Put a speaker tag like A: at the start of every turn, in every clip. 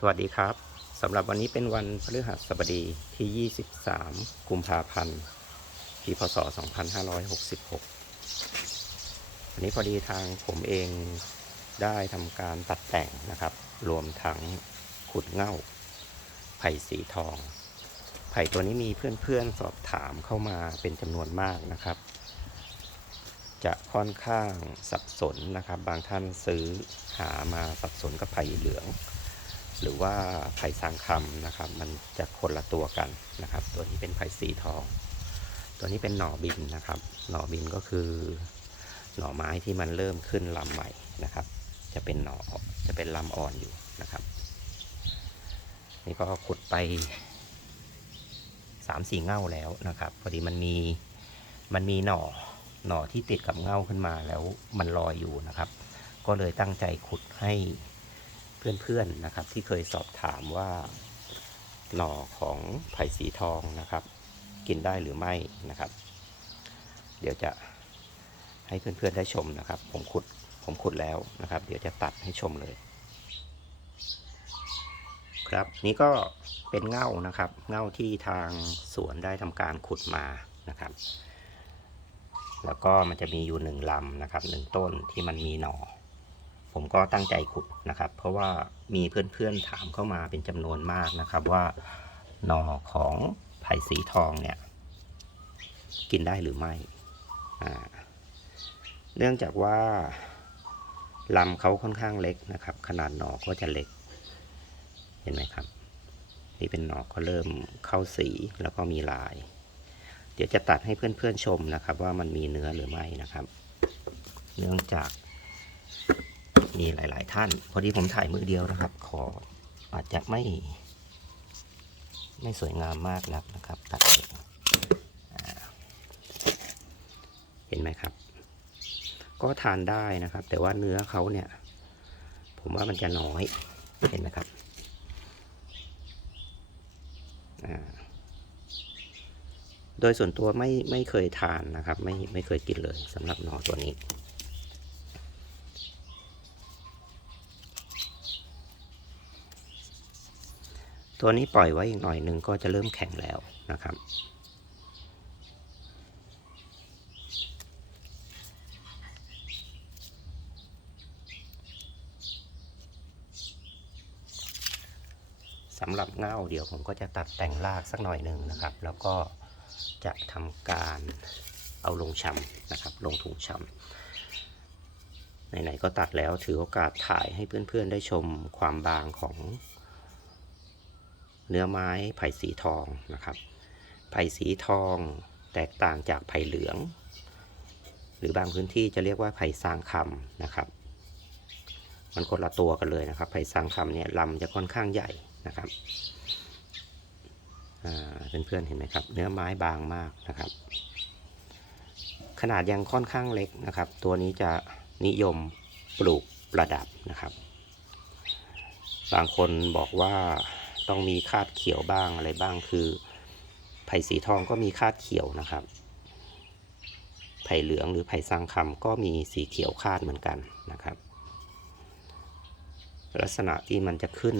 A: สวัสดีครับสำหรับวันนี้เป็นวันพฤหัสบดีที่ 23 กุมภาพันธ์ปีพศ 2566 วันนี้พอดีทางผมเองได้ทำการตัดแต่งนะครับ รวมทั้งขุดเง่า ไผ่สีทอง ไผ่ตัวนี้มีเพื่อนๆสอบถามเข้ามาเป็นจำนวนมากนะครับ จะค่อนข้างสับสนนะครับ บางท่านซื้อหามาสับสนกับไผ่เหลือง หรือว่าไผ่สังคำนะครับ มันจะคนละตัวกันนะครับ ตัวนี้เป็นไผ่สีทอง ตัวนี้เป็นหน่อบินนะครับ หน่อบินก็คือ หน่อไม้ที่มันเริ่มขึ้นลำใหม่นะครับ จะเป็นหน่อจะเป็นลำอ่อนอยู่นะครับ นี่ก็ขุดไปสามสี่เง่าแล้วนะครับ พอดีมันมีมันมีหน่อหน่อที่ติดกับเง่าขึ้นมาแล้วมันลอยอยู่นะครับ ก็เลยตั้งใจขุดให้ เพื่อนๆนะครับ ที่เคยสอบถามว่าหน่อของไผ่สีทองนะครับ กินได้หรือไม่นะครับ เดี๋ยวจะให้เพื่อนๆได้ชมนะครับ ผมขุดผมขุดแล้วนะครับ เดี๋ยวจะตัดให้ชมเลย ครับนี่ก็เป็นเง่านะครับ เง่าที่ทางสวนได้ทำการขุดมานะครับ แล้วก็มันจะมีอยู่หนึ่งลำนะครับหนึ่งต้นที่มันมีหน่อ ผมก็ตั้งใจขุดนะครับ เพราะว่ามีเพื่อนๆถามเข้ามาเป็นจำนวนมากนะครับว่าหน่อของไผ่สีทองเนี่ย กินได้หรือไม่ เนื่องจากว่าลำเขาค่อนข้างเล็กนะครับ ขนาดหน่อก็จะเล็ก เห็นไหมครับ นี่เป็นหน่อก็เริ่มเข้าสีแล้วก็มีลาย เดี๋ยวจะตัดให้เพื่อนๆชมนะครับ ว่ามันมีเนื้อหรือไม่นะครับ เนื่องจาก มีหลาย ๆ ท่าน พอดีผมถ่ายมือเดียวนะครับ ขออาจจะไม่ ไม่สวยงามมากนักนะครับตัดเห็นไหมครับ ก็ทานได้นะครับ แต่ว่าเนื้อเขาเนี่ย ผมว่ามันจะน้อยเห็นไหมครับโดยส่วนตัวไม่ไม่เคยทานนะครับ ไม่ไม่เคยกินเลยสำหรับหนอตัวนี้ ตัวนี้ปล่อยไว้อีกหน่อยหนึ่งก็จะเริ่มแข็งแล้วนะครับ สำหรับเง่าเดี๋ยวผมก็จะตัดแต่งรากสักหน่อยหนึ่งนะครับ แล้วก็จะทำการเอาลงชำนะครับ ลงถุงชำไหนๆก็ตัดแล้วถือโอกาสถ่ายให้เพื่อนๆได้ชมความบางของ เนื้อไม้ไผ่สีทองนะครับ ไผ่สีทองแตกต่างจากไผ่เหลือง หรือบางพื้นที่จะเรียกว่าไผ่ซางคำนะครับ มันคนละตัวกันเลยนะครับ ไผ่ซางคำเนี่ยลำจะค่อนข้างใหญ่นะครับอ่าเพื่อนๆเห็นไหมครับ เนื้อไม้บางมากนะครับ ขนาดยังค่อนข้างเล็กนะครับ ตัวนี้จะนิยมปลูกประดับนะครับ บางคนบอกว่า ต้องมีคาดเขียวบ้างอะไรบ้างคือไผ่สีทองก็มีคาดเขียวนะครับ ไผ่เหลืองหรือไผ่สังคำก็มีสีเขียวคาดเหมือนกันนะครับ ลักษณะที่มันจะขึ้น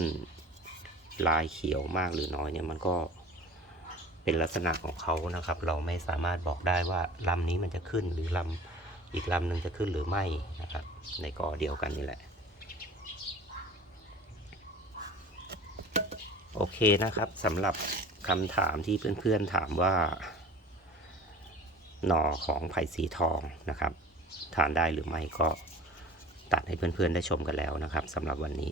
A: ลายเขียวมากหรือน้อยเนี่ยมันก็เป็นลักษณะของเขานะครับ เราไม่สามารถบอกได้ว่าลำนี้มันจะขึ้นหรือลำอีกลำหนึ่งจะขึ้นหรือไม่นะครับ ในกอเดียวกันนี่แหละ โอเคนะครับสำหรับคำถามที่เพื่อนๆถามว่า หน่อของไผ่สีทองนะครับ ทานได้หรือไม่ก็ตัดให้เพื่อนๆได้ชมกันแล้วนะครับสำหรับวันนี้